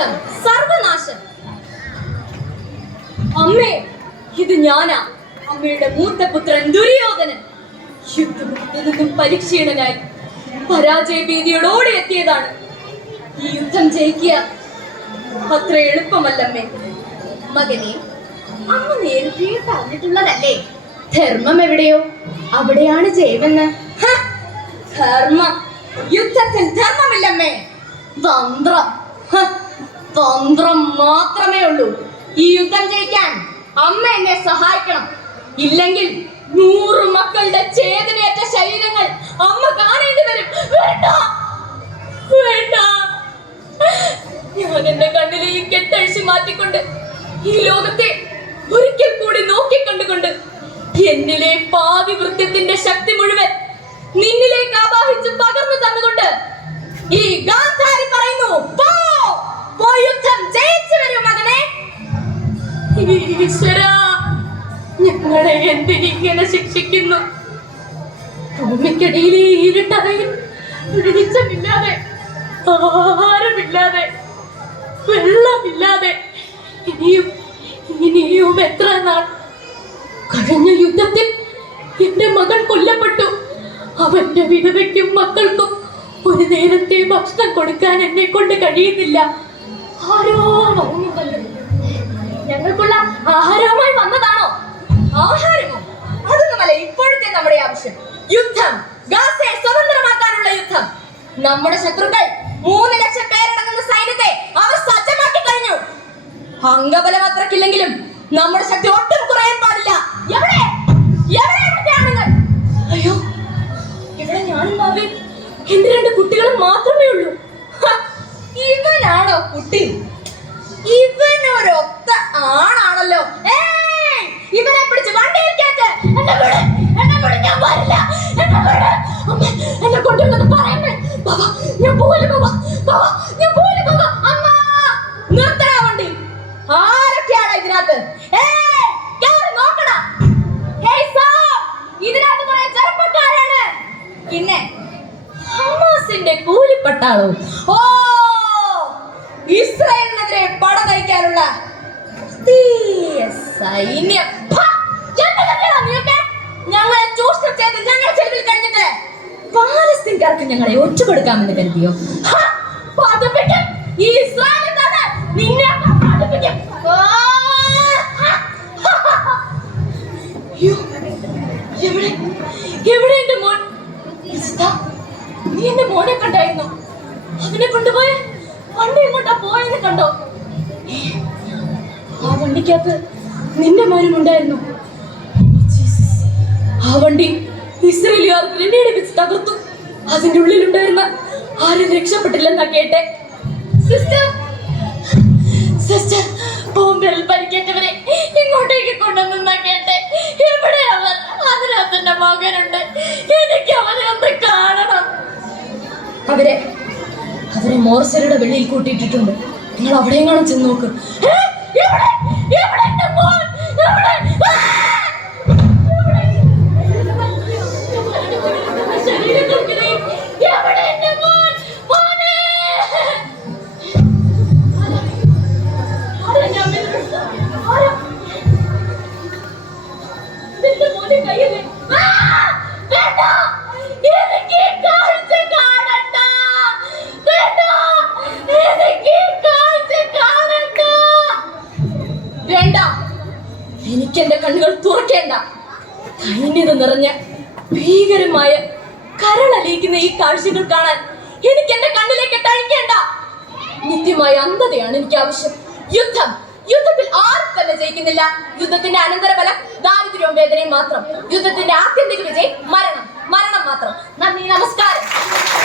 യുദ്ധം സർവനാശം. അമ്മേ ഇത് ഞാനാ. അമ്മയുടെ മൂത്ത പുത്രൻ ദുര്യോധനൻ. യുദ്ധത്തിൽ നിന്നും പരിക്ഷീണനായി പരാജയ ഭീതിയോടോടെ എത്തിയതാണ്. ഈ യുദ്ധം ജയിക്കുക അത്ര എളുപ്പമല്ലമ്മേ. മകനെ അമ്മ നേരത്തെ പറഞ്ഞിട്ടുള്ളതല്ലേ? ധർമ്മം എവിടെയോ? അവിടെയാണ് ജയമെന്ന്! ധർമ്മം. യുദ്ധത്തിൽ ധർമ്മമില്ലമ്മേ. തന്ത്രം! തന്ത്രം മാത്രമേ ഉള്ളൂ. ഈ യുദ്ധം ജയിക്കാൻ അമ്മ എന്നെ സഹായിക്കണം. ഇല്ലെങ്കിൽ നൂറ് മക്കളുടെ ചേതനയേറ്റ ശരീരങ്ങൾ അമ്മ കാണേണ്ടി വരും. വേണ്ട. വേണ്ട. ഞാൻ എന്റെ കണ്ണിലെ കെട്ടഴിച്ചു മാറ്റിക്കൊണ്ട് ഈ ലോകത്തെ ഒരിക്കൽ കൂടി നോക്കിക്കണ്ടുകൊണ്ട് എന്നിലെ പാവി വൃത്തിന്റെ ശക്തി ഈശ്വര ഞങ്ങളെ എന്തിനിങ്ങനെ ശിക്ഷിക്കുന്നു? ഭൂമിക്കടിയിലെ ഇരുട്ടറയിൽ വെളിച്ചമില്ലാതെ ആഹാരമില്ലാതെ വെള്ളമില്ലാതെ ഇനിയും ഇനിയും എത്ര നാൾ? കഴിഞ്ഞ യുദ്ധത്തിൽ എന്റെ മകൻ കൊല്ലപ്പെട്ടു. അവന്റെ വിധവയ്ക്കും മക്കൾക്കും ഒരു നേരത്തെ ഭക്ഷണം കൊടുക്കാൻ എന്നെ കൊണ്ട് കഴിയുന്നില്ല. ആരോ വന്നുവല്ലോ നമ്മുടെ ശത്രുക്കൾ മൂന്ന് ലക്ഷം പേരടങ്ങുന്ന സൈന്യത്തെ അവർ സജ്ജമാക്കി കഴിഞ്ഞു. അംഗബലം അത്രക്കില്ലെങ്കിലും നമ്മുടെ ശക്തി ഒട്ടും കുറയാൻ പാടില്ല. എവിടെ? അയ്യോ എന്റെ രണ്ട് കുട്ടികളും മാത്രമേ ഉള്ളൂ. ഇവനാണോ കുട്ടി? ഇവനൊരൊത്ത ആണാണല്ലോ. ഏയ്! ഞാൻ! കേറി ഓ പട? ഞങ്ങളെ ചൂഷണം ചെയ്ത് കരുതിയോ? എവിടെ? എവിടെ എന്റെ മോൻ? നീ എന്റെ മോനെ കണ്ടായിരുന്നു? അവനെ കൊണ്ടുപോയ? വണ്ടി എങ്ങോട്ടാ പോയെന്ന് കണ്ടോ? ആ വണ്ടിക്കകത്ത് നിന്റെ മോനും ഉണ്ടായിരുന്നു. ആ വണ്ടി ഇസ്രയേലിയാർ ഗ്രനേഡ് വെച്ച് തകർത്തു. അതിന്റെ ഉള്ളിലുണ്ടായിരുന്ന ആരും രക്ഷപ്പെട്ടില്ലെന്നാ കേട്ടെ. സിസ്റ്റർ സിസ്റ്റർ ബോംബിൽ പരിക്കേറ്റവരെ ഇങ്ങോട്ടേക്ക് കൊണ്ടുവന്നാ കേട്ടെ എവിടെ അവർ അതിനകത്ത് എന്റെ മകനുണ്ട്. എനിക്ക് അവനെ ഒന്ന് കാണണം. അവരെ അവരെ മോർച്ചറിയുടെ വെളിയിൽ കൂട്ടിയിട്ടിട്ടുണ്ട്. നിങ്ങൾ അവിടെയും കാണാൻ ചെന്ന് നോക്ക്. എനിക്ക് എന്റെ കണ്ണുകൾ തുറക്കേണ്ട. കൈന്യത നിറഞ്ഞ ഭീകരമായ കരളലിയിക്കുന്ന ഈ കാഴ്ചകൾ കാണാൻ എനിക്ക് എന്റെ കണ്ണിലേക്ക് തഴിക്കേണ്ട. നിത്യമായ അന്ധതയാണ് എനിക്ക് ആവശ്യം. യുദ്ധം. യുദ്ധത്തിൽ ആരും തന്നെ ജയിക്കുന്നില്ല. യുദ്ധത്തിന്റെ അനന്തരഫലം ദാരിദ്ര്യവും വേദനയും മാത്രം. യുദ്ധത്തിന്റെ ആത്യന്തിക വിജയം മരണം. മരണം മാത്രം. നന്ദി നമസ്കാരം.